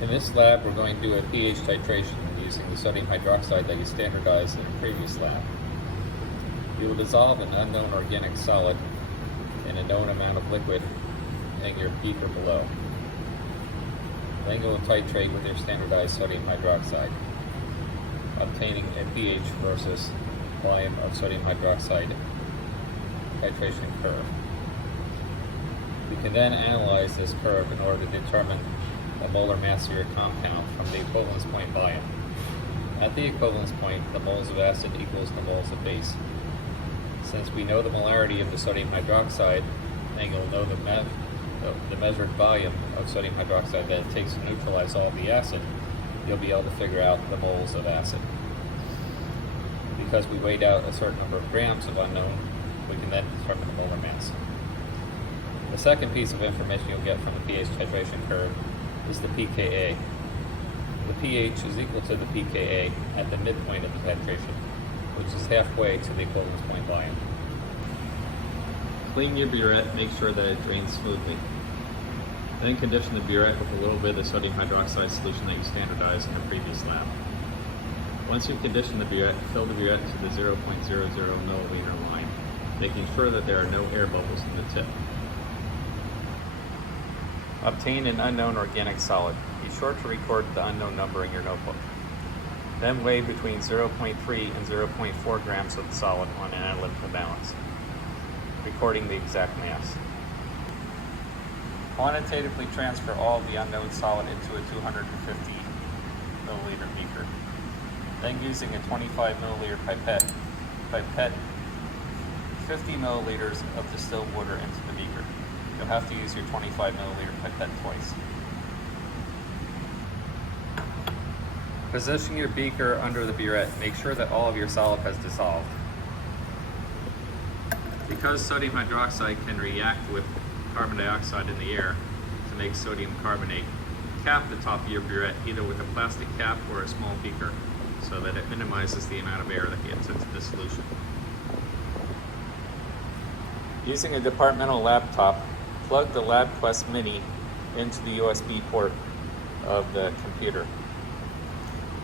In this lab, we're going to do a pH titration using the sodium hydroxide that you standardized in the previous lab. You will dissolve an unknown organic solid in a known amount of liquid in your beaker below. Then you will titrate with your standardized sodium hydroxide, obtaining a pH versus volume of sodium hydroxide titration curve. We can then analyze this curve in order to determine the molar mass of your compound from the equivalence point volume. At the equivalence point, the moles of acid equals the moles of base. Since we know the molarity of the sodium hydroxide, then you'll know the measured volume of sodium hydroxide that it takes to neutralize all of the acid, you'll be able to figure out the moles of acid. Because we weighed out a certain number of grams of unknown, we can then determine the molar mass. The second piece of information you'll get from the pH titration curve is the pKa. The pH is equal to the pKa at the midpoint of the titration, which is halfway to the equivalence point volume. Clean your burette, make sure that it drains smoothly. Then condition the burette with a little bit of the sodium hydroxide solution that you standardized in the previous lab. Once you've conditioned the burette, fill the burette to the 0.00 milliliter line, making sure that there are no air bubbles in the tip. Obtain an unknown organic solid. Be sure to record the unknown number in your notebook. Then weigh between 0.3 and 0.4 grams of the solid on an analytical balance, recording the exact mass. Quantitatively transfer all of the unknown solid into a 250 milliliter beaker. Then using a 25 milliliter pipette 50 milliliters of distilled water into the beaker. You'll have to use your 25 milliliter pipette twice. Position your beaker under the burette. Make sure that all of your solid has dissolved. Because sodium hydroxide can react with carbon dioxide in the air to make sodium carbonate, cap the top of your burette either with a plastic cap or a small beaker so that it minimizes the amount of air that gets into the solution. Using a departmental laptop, plug the LabQuest Mini into the USB port of the computer.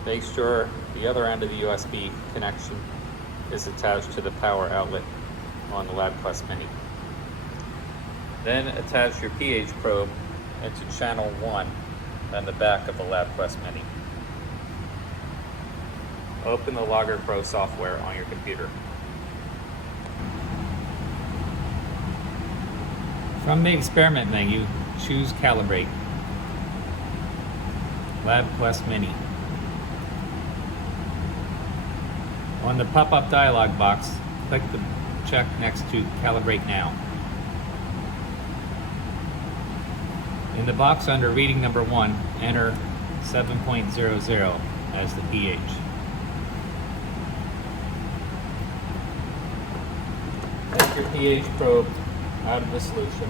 Make sure the other end of the USB connection is attached to the power outlet on the LabQuest Mini. Then attach your pH probe into channel 1 on the back of the LabQuest Mini. Open the Logger Pro software on your computer. From the experiment menu, choose Calibrate. LabQuest Mini. On the pop-up dialog box, click the check next to Calibrate Now. In the box under reading number 1, enter 7.00 as the pH. Take your pH probe out of the solution.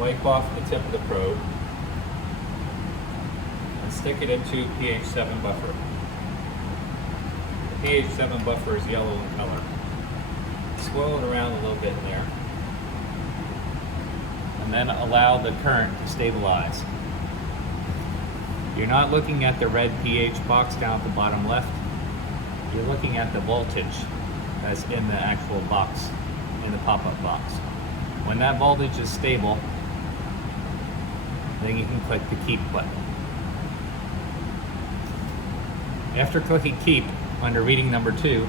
Wipe off the tip of the probe and stick it into pH 7 buffer. The pH 7 buffer is yellow in color. Swirl it around a little bit in there and then allow the current to stabilize. You're not looking at the red pH box down at the bottom left. You're looking at the voltage that's in the actual box, in the pop-up box. When that voltage is stable, then you can click the Keep button. After clicking Keep, under reading number 2,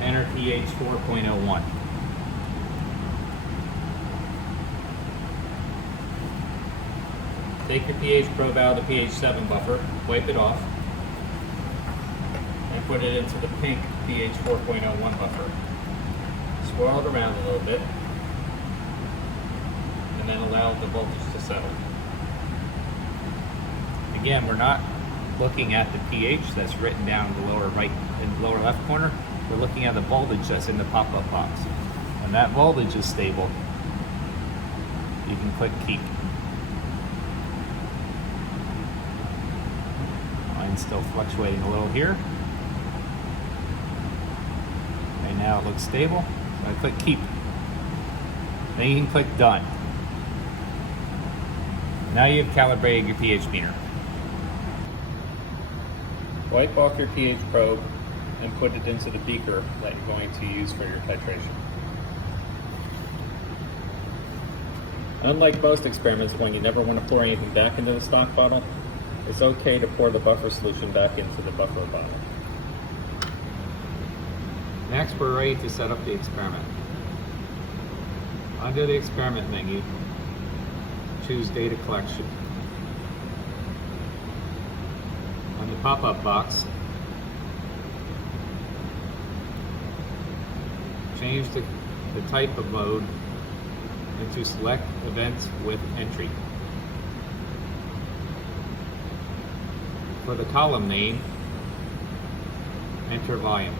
enter pH 4.01. Take your pH probe out of the pH 7 buffer, wipe it off, and put it into the pink pH 4.01 buffer. Swirl it around a little bit, and then allow the voltage to settle. Again, we're not looking at the pH that's written down in the lower right and lower left corner. We're looking at the voltage that's in the pop-up box. When that voltage is stable, you can click Keep. Mine's still fluctuating a little here. Okay, now it looks stable. So I click Keep. Then you can click Done. Now you've calibrated your pH meter. Wipe off your pH probe and put it into the beaker that you're going to use for your titration. Unlike most experiments when you never want to pour anything back into the stock bottle, it's okay to pour the buffer solution back into the buffer bottle. Next, we're ready to set up the experiment. Under the experiment menu, choose data collection. On the pop-up box, change the type of mode into select events with entry. For the column name, enter volume.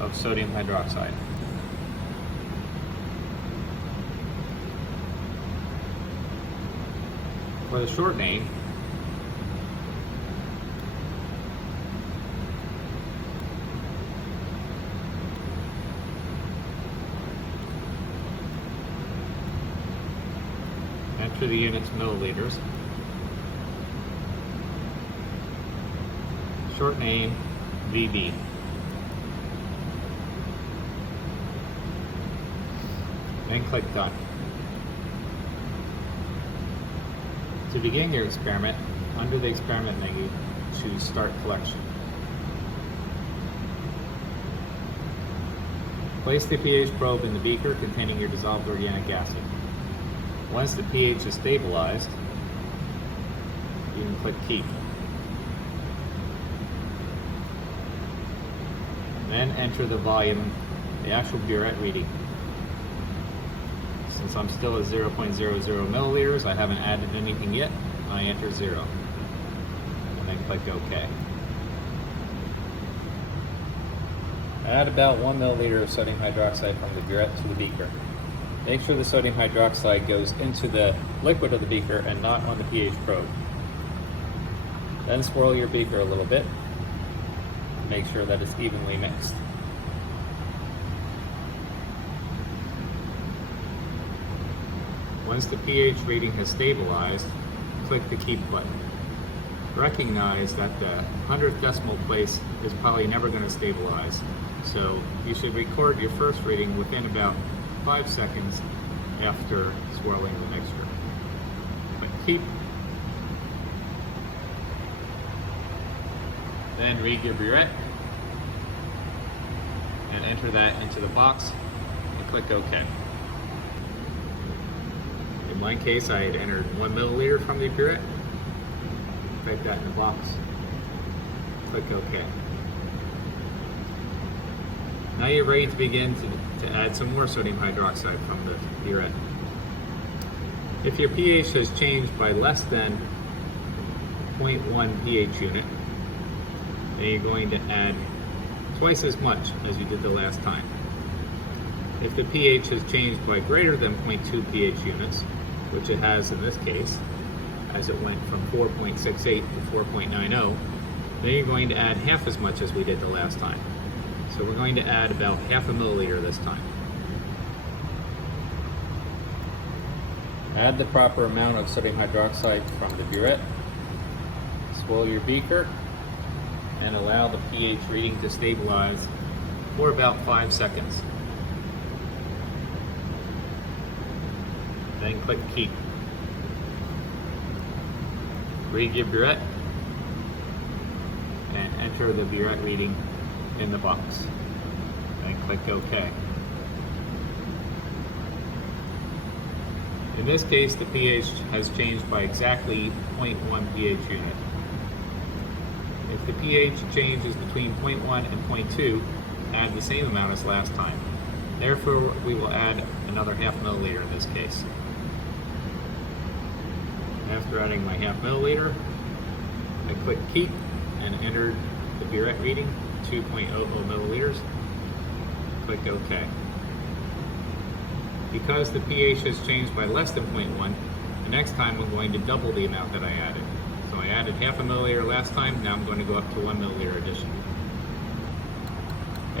Of sodium hydroxide. For the short name, enter the units milliliters. Short name, VB. Then click Done. To begin your experiment, under the experiment menu, choose Start Collection. Place the pH probe in the beaker containing your dissolved organic acid. Once the pH is stabilized, you can click Keep. Then enter the volume, the actual burette reading. Since I'm still at 0.00 milliliters, I haven't added anything yet. I enter 0. And then click OK. Add about 1 milliliter of sodium hydroxide from the burette to the beaker. Make sure the sodium hydroxide goes into the liquid of the beaker and not on the pH probe. Then swirl your beaker a little bit. Make sure that it's evenly mixed. Once the pH reading has stabilized, click the Keep button. Recognize that the 100th decimal place is probably never going to stabilize, so you should record your first reading within about 5 seconds after swirling the mixture. Click Keep. Then read your burette and enter that into the box and click OK. In my case, I had entered 1 milliliter from the burette. Type that in the box. Click OK. Now you're ready to begin to add some more sodium hydroxide from the burette. If your pH has changed by less than 0.1 pH unit, then you're going to add twice as much as you did the last time. If the pH has changed by greater than 0.2 pH units, which it has in this case, as it went from 4.68 to 4.90, then you're going to add half as much as we did the last time. So we're going to add about half a milliliter this time. Add the proper amount of sodium hydroxide from the burette. Swirl your beaker and allow the pH reading to stabilize for about 5 seconds. Then click Keep. Read your burette and enter the burette reading in the box. Then click OK. In this case, the pH has changed by exactly 0.1 pH unit. If the pH change is between 0.1 and 0.2, add the same amount as last time. Therefore, we will add another half milliliter in this case. After adding my half milliliter, I click Keep and enter the burette reading, 2.00 milliliters. Click OK. Because the pH has changed by less than 0.1, the next time I'm going to double the amount that I added. So I added half a milliliter last time, now I'm going to go up to 1 milliliter addition.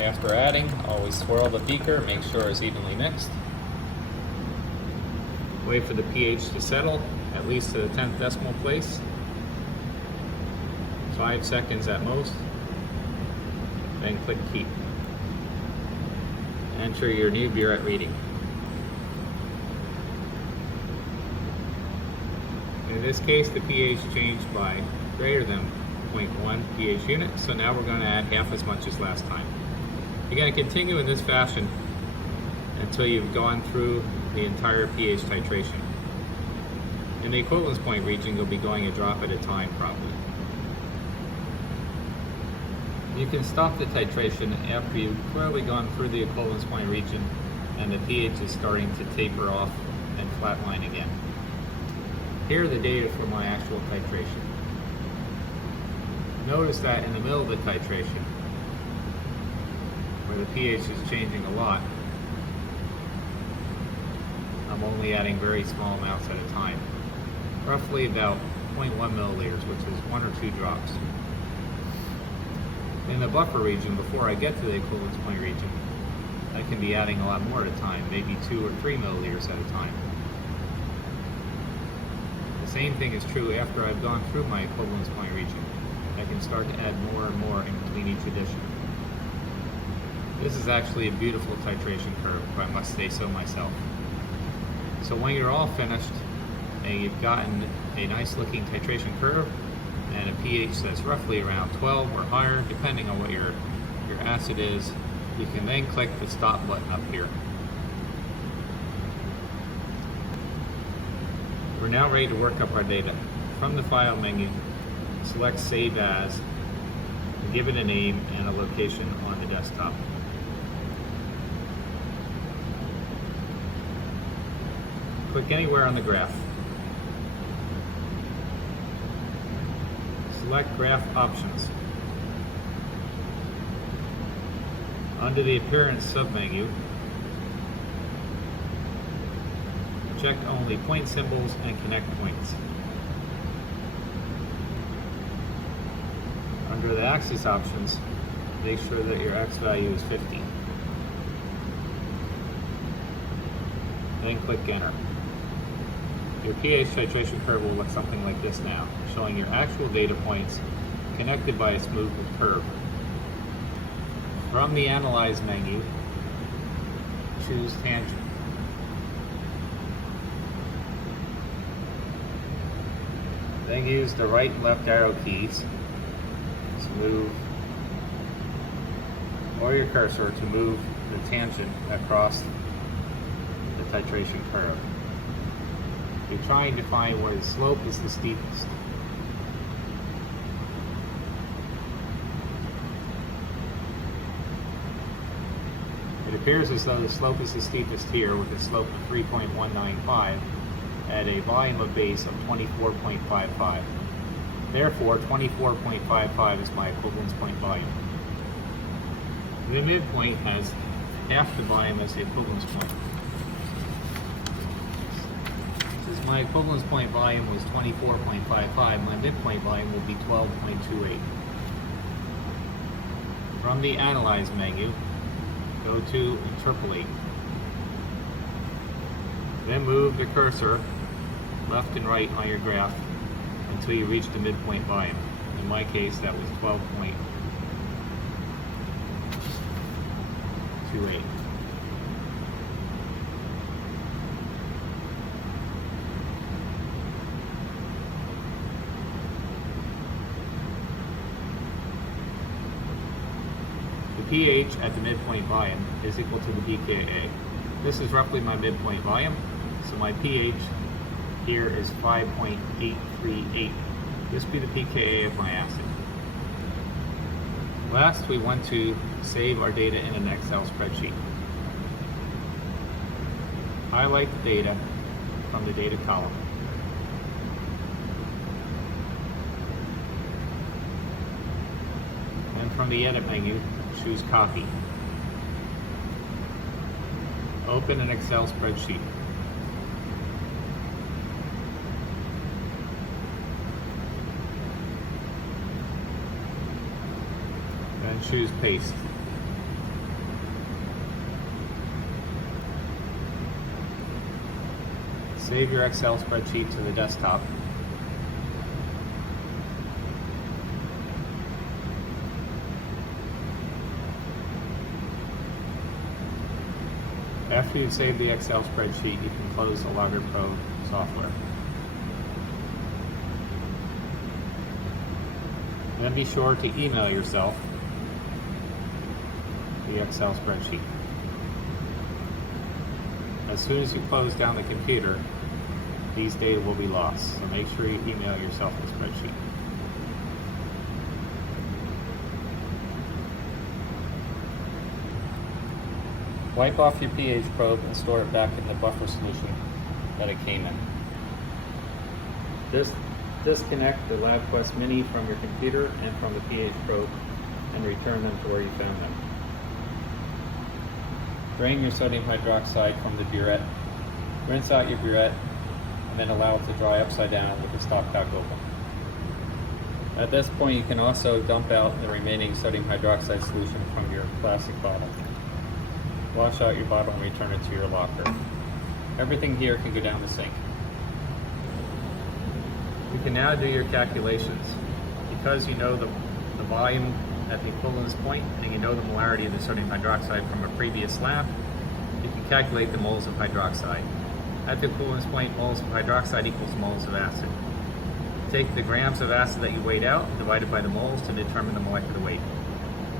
After adding, always swirl the beaker, make sure it's evenly mixed. Wait for the pH to settle, at least to the 10th decimal place. 5 seconds at most. Then click Keep. Enter your new burette reading. In this case, the pH changed by greater than 0.1 pH unit, so now we're going to add half as much as last time. You're going to continue in this fashion until you've gone through the entire pH titration. In the equivalence point region, you'll be going a drop at a time probably. You can stop the titration after you've clearly gone through the equivalence point region and the pH is starting to taper off and flatline again. Here are the data for my actual titration. Notice that in the middle of the titration, where the pH is changing a lot, I'm only adding very small amounts at a time. Roughly about 0.1 milliliters, which is 1 or 2 drops. In the buffer region, before I get to the equivalence point region, I can be adding a lot more at a time, maybe 2 or 3 milliliters at a time. The same thing is true after I've gone through my equivalence point region. I can start to add more and more in between each addition. This is actually a beautiful titration curve, if I must say so myself. So when you're all finished and you've gotten a nice looking titration curve and a pH that's roughly around 12 or higher, depending on what your acid is, you can then click the stop button up here. We're now ready to work up our data. From the File menu, select Save As, and give it a name and a location on the desktop. Click anywhere on the graph. Select Graph Options. Under the Appearance submenu, check only point symbols and connect points. Under the axis options, make sure that your X value is 50. Then click Enter. Your pH titration curve will look something like this now, showing your actual data points connected by a smooth curve. From the Analyze menu, choose Tangent. Then use the right and left arrow keys to move, or your cursor to move the tangent across the titration curve. You're trying to find where the slope is the steepest. It appears as though the slope is the steepest here with a slope of 3.195 at a volume of base of 24.55. Therefore, 24.55 is my equivalence point volume. The midpoint has half the volume as the equivalence point. Since my equivalence point volume was 24.55, my midpoint volume will be 12.28. From the Analyze menu, go to Interpolate. Then move the cursor left and right on your graph until you reach the midpoint volume. In my case, that was 12.28. The pH at the midpoint volume is equal to the pKa. This is roughly my midpoint volume, so my pH here is 5.838. This would be the pKa of my acid. Last, we want to save our data in an Excel spreadsheet. Highlight the data from the data column. And from the Edit menu, choose Copy. Open an Excel spreadsheet. Then choose Paste. Save your Excel spreadsheet to the desktop. After you've saved the Excel spreadsheet, you can close the Logger Pro software. Then be sure to email yourself the Excel spreadsheet. As soon as you close down the computer, these data will be lost, so make sure you email yourself the spreadsheet. Wipe off your pH probe and store it back in the buffer solution that it came in. Disconnect the LabQuest Mini from your computer and from the pH probe and return them to where you found them. Drain your sodium hydroxide from the burette. Rinse out your burette and then allow it to dry upside down with the stopcock open. At this point, you can also dump out the remaining sodium hydroxide solution from your plastic bottle. Wash out your bottle and return it to your locker. Everything here can go down the sink. You can now do your calculations. Because you know the volume at the equivalence point and you know the molarity of the sodium hydroxide from a previous lab, you can calculate the moles of hydroxide. At the equivalence point, moles of hydroxide equals moles of acid. Take the grams of acid that you weighed out divided by the moles to determine the molecular weight.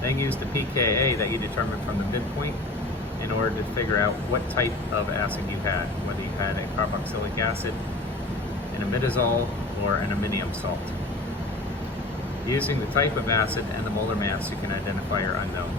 Then use the pKa that you determined from the midpoint in order to figure out what type of acid you had, whether you had a carboxylic acid, an imidazole, or an aminium salt. Using the type of acid and the molar mass, you can identify your unknown.